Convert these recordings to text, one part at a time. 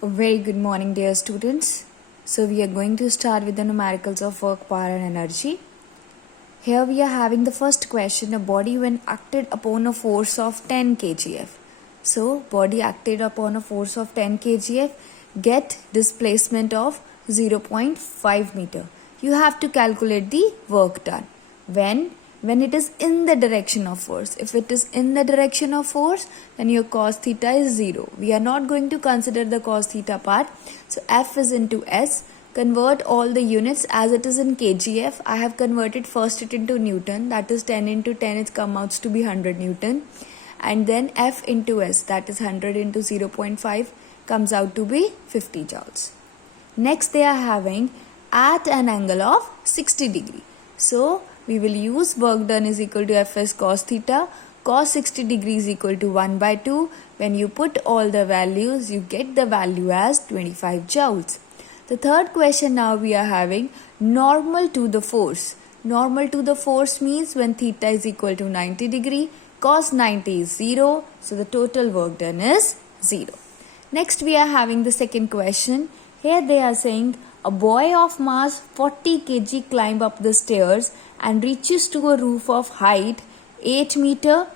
A very good morning, dear students. So we are going to start with the numericals of work, power and energy. Here we are having the first question, a body when acted upon a force of 10 kgf. So body acted upon a force of 10 kgf, get displacement of 0.5 meter. You have to calculate the work done. When it is in the direction of force. If it is in the direction of force, then your cos theta is 0. We are not going to consider the cos theta part. So F is into S. Convert all the units as it is in kgf. I have converted first it into Newton. That is 10 into 10. It comes out to be 100 Newton. And then F into S. That is 100 into 0.5. Comes out to be 50 joules. Next they are having at an angle of 60 degree. So we will use work done is equal to Fs cos theta. Cos 60 degrees is equal to 1 by 2. When you put all the values, you get the value as 25 joules. The third question now we are having normal to the force. Normal to the force means when theta is equal to 90 degree, cos 90 is 0. So the total work done is 0. Next we are having the second question. Here they are saying a boy of mass 40 kg climb up the stairs and reaches to a roof of height 8 meter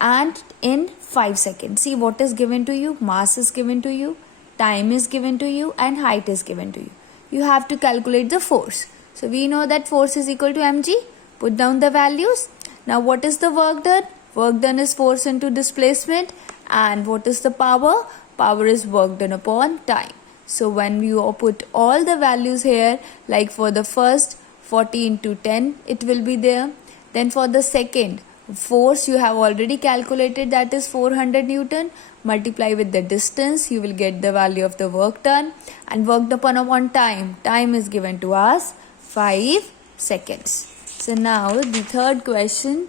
and in 5 seconds. See what is given to you? Mass is given to you, time is given to you and height is given to you. You have to calculate the force. So we know that force is equal to mg. Put down the values. Now what is the work done? Work done is force into displacement. And what is the power? Power is work done upon time. So when you put all the values here, like for the first 40 into 10, it will be there. Then for the second, force you have already calculated, that is 400 Newton. Multiply with the distance, you will get the value of the work done. And worked upon time. Time is given to us 5 seconds. So now the third question.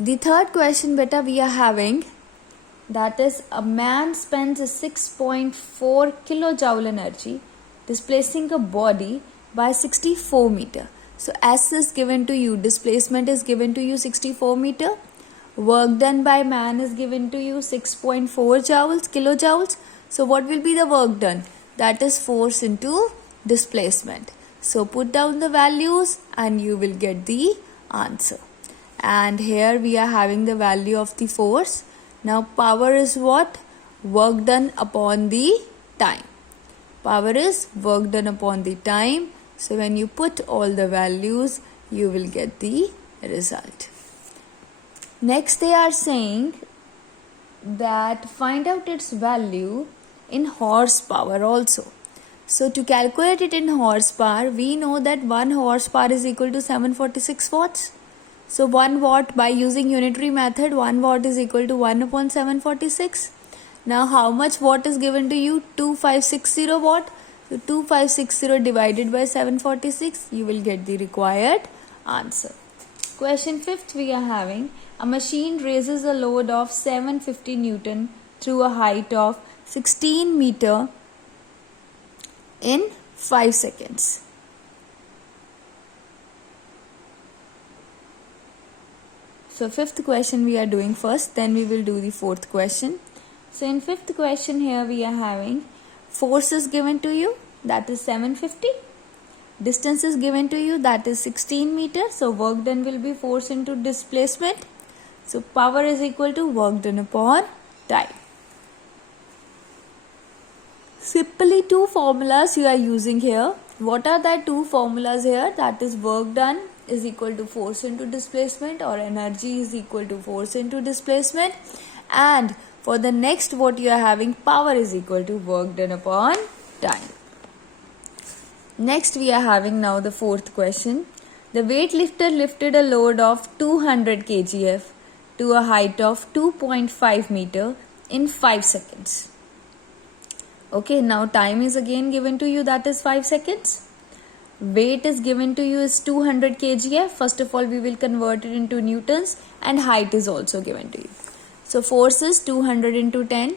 The third question beta we are having, that is a man spends a 6.4 kilojoule energy displacing a body by 64 meter. So S is given to you, displacement is given to you 64 meter. Work done by man is given to you 6.4 kilojoules. So what will be the work done? That is force into displacement. So put down the values and you will get the answer. And here we are having the value of the force. Now power is what? Work done upon the time. Power is work done upon the time. So when you put all the values, you will get the result. Next they are saying that find out its value in horsepower also. So to calculate it in horsepower, we know that 1 horsepower is equal to 746 watts. So 1 watt, by using unitary method, 1 watt is equal to 1 upon 746. Now how much watt is given to you? 2560 watt. So 2560 divided by 746, you will get the required answer. Question 5th we are having, a machine raises a load of 750 Newton through a height of 16 meter in 5 seconds. So 5th question we are doing first, then we will do the 4th question. So in 5th question here we are having force is given to you, that is 750. Distance is given to you, that is 16 meters. So work done will be force into displacement. So power is equal to work done upon time. Simply 2 formulas you are using here. What are the 2 formulas here? That is work done is equal to force into displacement, or energy is equal to force into displacement. And for the next what you are having, power is equal to work done upon time. Next we are having now the 4th question. The weightlifter lifted a load of 200 kgf to a height of 2.5 meter in 5 seconds. Okay, now time is again given to you, that is 5 seconds. Weight is given to you is 200 kgf. First of all, we will convert it into newtons, and height is also given to you. So force is 200 into 10.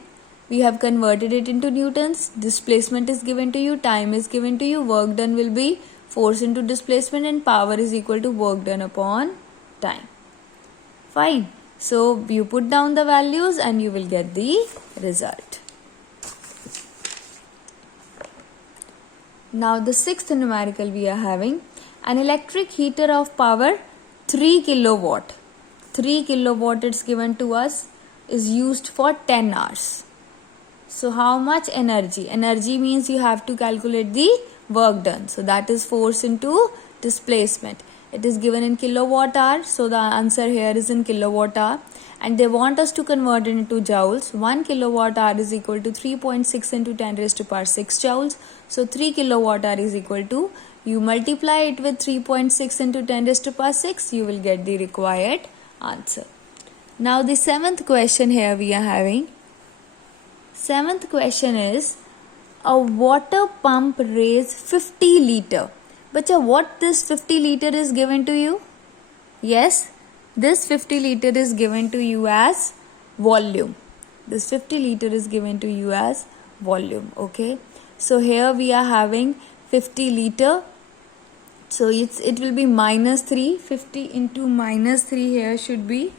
We have converted it into newtons. Displacement is given to you, time is given to you. Work done will be force into displacement, and power is equal to work done upon time. Fine. So you put down the values and you will get the result. Now the sixth numerical we are having, an electric heater of power 3 kilowatt. 3 kilowatt it's given to us is used for 10 hours. So how much energy? Energy means you have to calculate the work done. So that is force into displacement. It is given in kilowatt hour. So the answer here is in kilowatt hour. And they want us to convert it into joules. 1 kilowatt hour is equal to 3.6 into 10 raised to power 6 joules. So 3 kilowatt hour is equal to, you multiply it with 3.6 into 10 raised to power 6, you will get the required answer. Now the seventh question here we are having. Seventh question is, a water pump raise 50 liter. But what this 50 liter is given to you? Yes, this 50 liter is given to you as volume. This 50 liter is given to you as volume. Okay. So here we are having 50 liter. So it will be minus 3. 50 into minus 3 here should be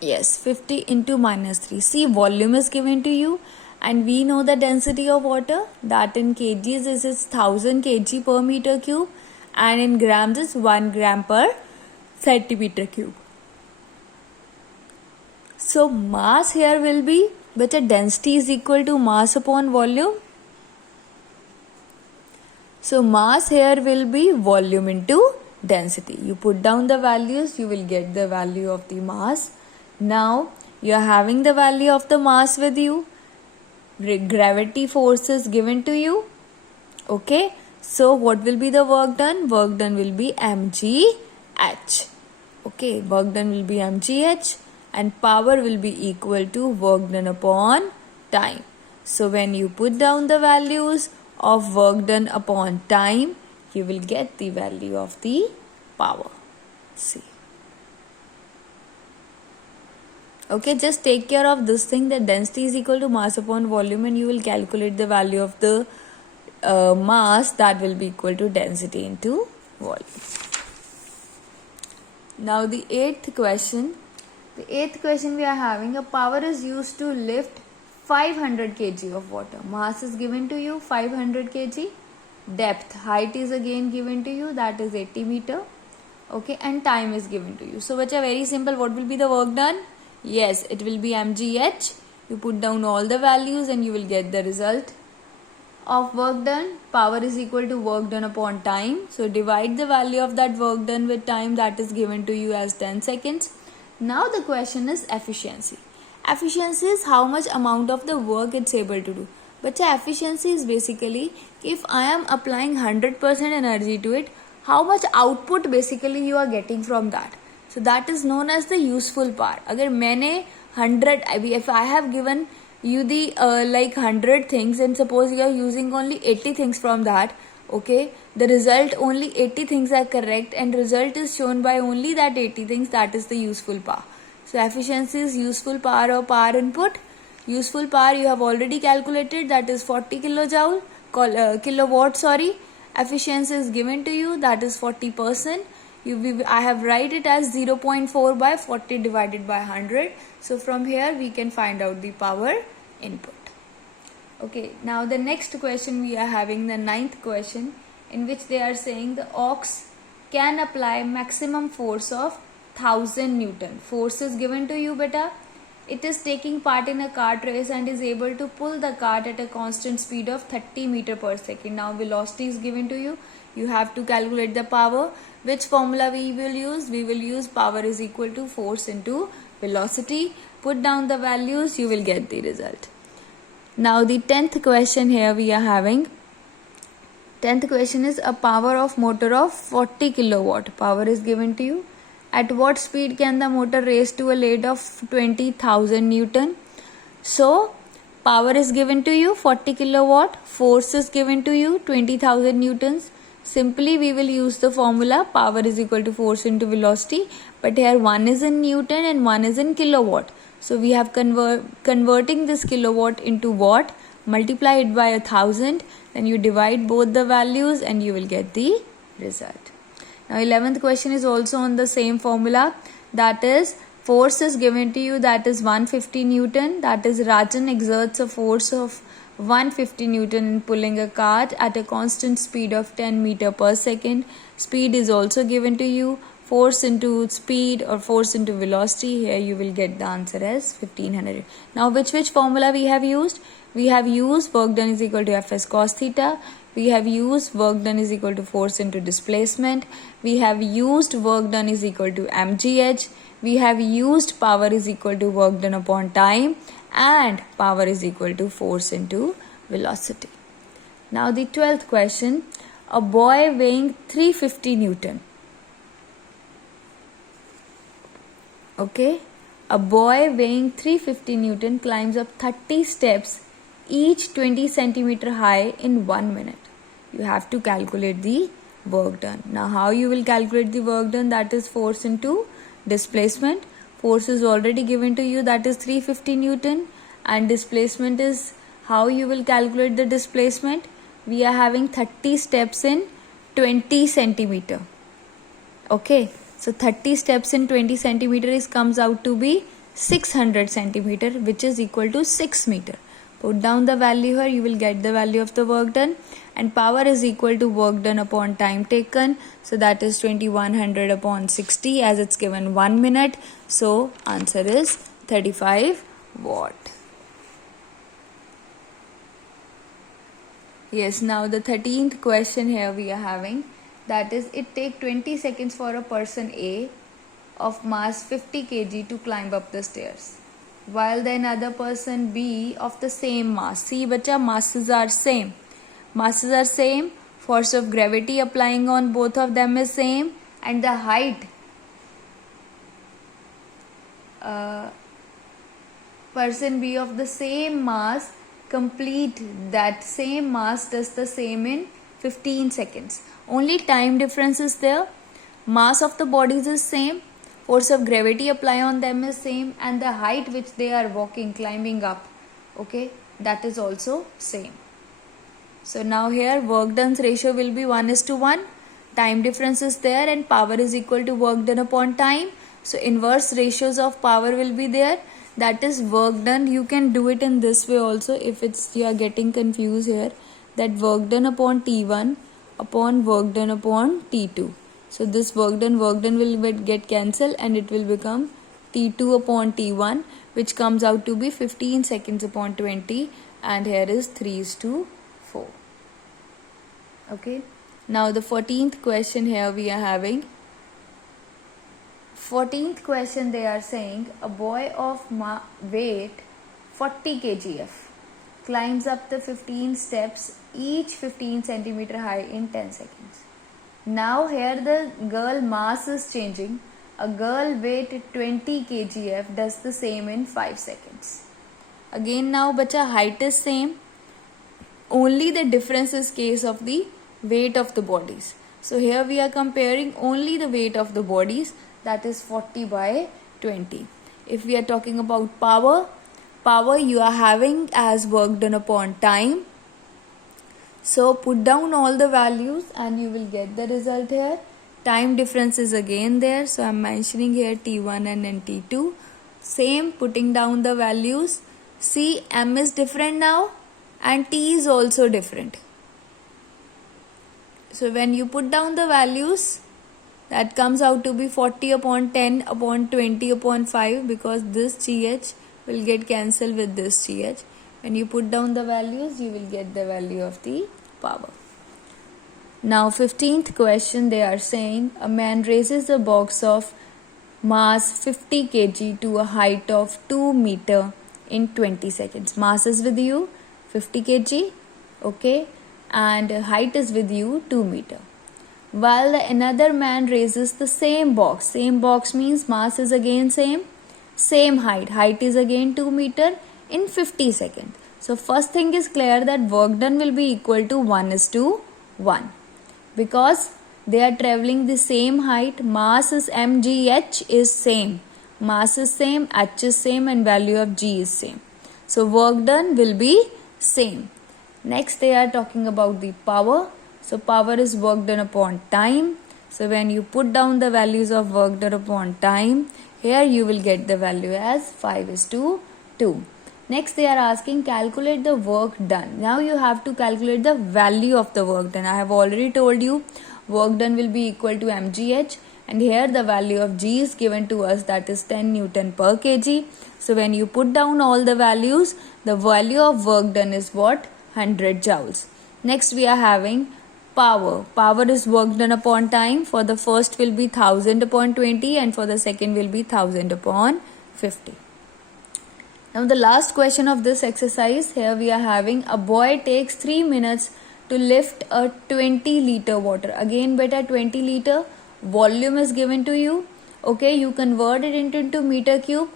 yes, 50 into minus 3. See, volume is given to you and we know the density of water, that in kgs is 1000 kg per meter cube and in grams is 1 gram per centimeter cube. So mass here will be, but density is equal to mass upon volume. So mass here will be volume into density. You put down the values, you will get the value of the mass. Now you are having the value of the mass with you. Gravity force is given to you. Okay. So what will be the work done? Work done will be mgh. Okay. Work done will be mgh and power will be equal to work done upon time. So when you put down the values of work done upon time, you will get the value of the power. See. Okay, just take care of this thing, that density is equal to mass upon volume, and you will calculate the value of the mass, that will be equal to density into volume. Now the eighth question. The eighth question we are having, a power is used to lift 500 kg of water. Mass is given to you 500 kg. Depth, height is again given to you, that is 80 meter. Okay, and time is given to you. So which are very simple. What will be the work done? Yes, it will be mgh. You put down all the values and you will get the result of work done. Power is equal to work done upon time. So divide the value of that work done with time, that is given to you as 10 seconds. Now the question is efficiency. Efficiency is how much amount of the work it's able to do. But efficiency is basically, if I am applying 100% energy to it, how much output basically you are getting from that. So that is known as the useful power. अगर मैंने 100, if I have given you the 100 things and suppose you are using only 80 things from that, okay, the result only 80 things are correct and result is shown by only that 80 things, that is the useful power. So efficiency is useful power or power input. Useful power you have already calculated, that is 40 kilowatt. Efficiency is given to you, that is 40%. I have write it as 0.4 by 40 divided by 100. So from here we can find out the power input. Okay, now the next question we are having, the ninth question, in which they are saying the ox can apply maximum force of 1000 Newton. Force is given to you, beta. It is taking part in a cart race and is able to pull the cart at a constant speed of 30 meter per second. Now velocity is given to you. You have to calculate the power. Which formula we will use? We will use power is equal to force into velocity. Put down the values, you will get the result. Now the 10th question here we are having. 10th question is a power of motor of 40 kilowatt. Power is given to you. At what speed can the motor race to a lead of 20,000 Newton? So power is given to you 40 kilowatt. Force is given to you 20,000 Newtons. Simply we will use the formula power is equal to force into velocity, but here one is in Newton and one is in kilowatt. So we have converting this kilowatt into watt. multiply it by 1000, then you divide both the values and you will get the result. Now 11th question is also on the same formula, that is force is given to you, that is 150 Newton, that is Rajan exerts a force of 150 Newton in pulling a cart at a constant speed of 10 meter per second. Speed is also given to you, force into speed or force into velocity. Here you will get the answer as 1500. Now which formula we have used? We have used work done is equal to Fs cos theta. We have used work done is equal to force into displacement. We have used work done is equal to mgh. We have used power is equal to work done upon time, and power is equal to force into velocity. Now the 12th question, a boy weighing 350 Newton. Okay, a boy weighing 350 Newton climbs up 30 steps, each 20 centimeter high, in 1 minute. You have to calculate the work done. Now how you will calculate the work done? That is force into displacement. Force is already given to you, that is 350 Newton, and displacement is, how you will calculate the displacement? We are having 30 steps in 20 centimeter. Okay, so 30 steps in 20 centimeter comes out to be 600 centimeter, which is equal to 6 meter. Put down the value here, you will get the value of the work done, and power is equal to work done upon time taken. So that is 2100 upon 60, as it's given 1 minute. So answer is 35 watt. Yes, now the 13th question here we are having, that is it take 20 seconds for a person A of mass 50 kg to climb up the stairs, while the another person B of the same mass. See bacha, masses are same. Masses are same, force of gravity applying on both of them is same, and the height person B of the same mass complete that same mass does the same in 15 seconds. Only time difference is there. Mass of the bodies is same, force of gravity apply on them is same, and the height which they are walking, climbing up, okay, that is also same. So now here work done's ratio will be 1:1. Time difference is there, and power is equal to work done upon time. So inverse ratios of power will be there. That is work done. You can do it in this way also if it's you are getting confused here. That work done upon T1 upon work done upon T2. So this work done will get cancelled, and it will become T2 upon T1, which comes out to be 15 seconds upon 20, and here is 3:4. Okay. Now the 14th question here we are having. 14th question they are saying, a boy of weight 40 kgf climbs up the 15 steps, each 15 centimeter high, in 10 seconds. Now here the girl mass is changing. A girl weight 20 kgf does the same in 5 seconds. Again now bacha height is same. Only the difference is case of the weight of the bodies. So here we are comparing only the weight of the bodies, that is 40 by 20. If we are talking about power you are having as work done upon time. So put down all the values and you will get the result here. Time difference is again there, so I am mentioning here T1 and then T2. Same, putting down the values. See, M is different now and T is also different. So when you put down the values, that comes out to be 40 upon 10 upon 20 upon 5, because this GH will get cancelled with this GH. When you put down the values, you will get the value of the power. Now 15th question they are saying, a man raises a box of mass 50 kg to a height of 2 meter in 20 seconds. Mass is with you 50 kg, okay, and height is with you 2 meter. While another man raises the same box means mass is again same height is again 2 meter in 50 seconds. So first thing is clear that work done will be equal to 1:1, because they are traveling the same height. Mass is mgh is same, mass is same, h is same, and value of g is same. So work done will be same. Next they are talking about the power. So power is work done upon time. So when you put down the values of work done upon time, here you will get the value as 5:2. Next they are asking calculate the work done. Now you have to calculate the value of the work done. I have already told you work done will be equal to mgh, and here the value of g is given to us, that is 10 Newton per kg. So when you put down all the values, the value of work done is what? 100 joules. Next we are having power. Power is work done upon time. For the first will be 1000 upon 20 and for the second will be 1000 upon 50. Now the last question of this exercise, here we are having a boy takes 3 minutes to lift a 20 liter water. Again beta 20 liter volume is given to you. Okay, you convert it into meter cube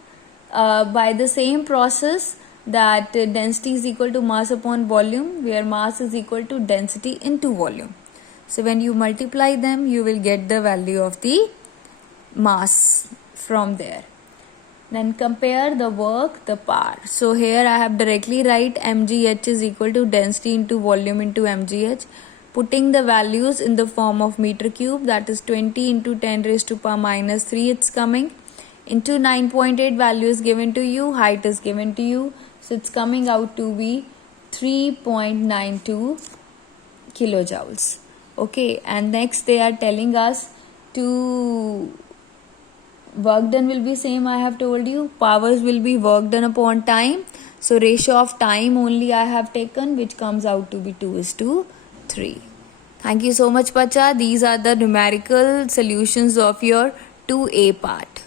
by the same process that density is equal to mass upon volume, where mass is equal to density into volume. So when you multiply them, you will get the value of the mass from there. Then compare the work, the power. So here I have directly write mgh is equal to density into volume into mgh, putting the values in the form of meter cube, that is 20 into 10 raised to power minus 3 it's coming, into 9.8 value is given to you, height is given to you, so it's coming out to be 3.92 kilojoules. Okay, and next they are telling us to work done will be same, I have told you. Powers will be work done upon time. So ratio of time only I have taken, which comes out to be 2:3. Thank you so much, Pacha. These are the numerical solutions of your 2A part.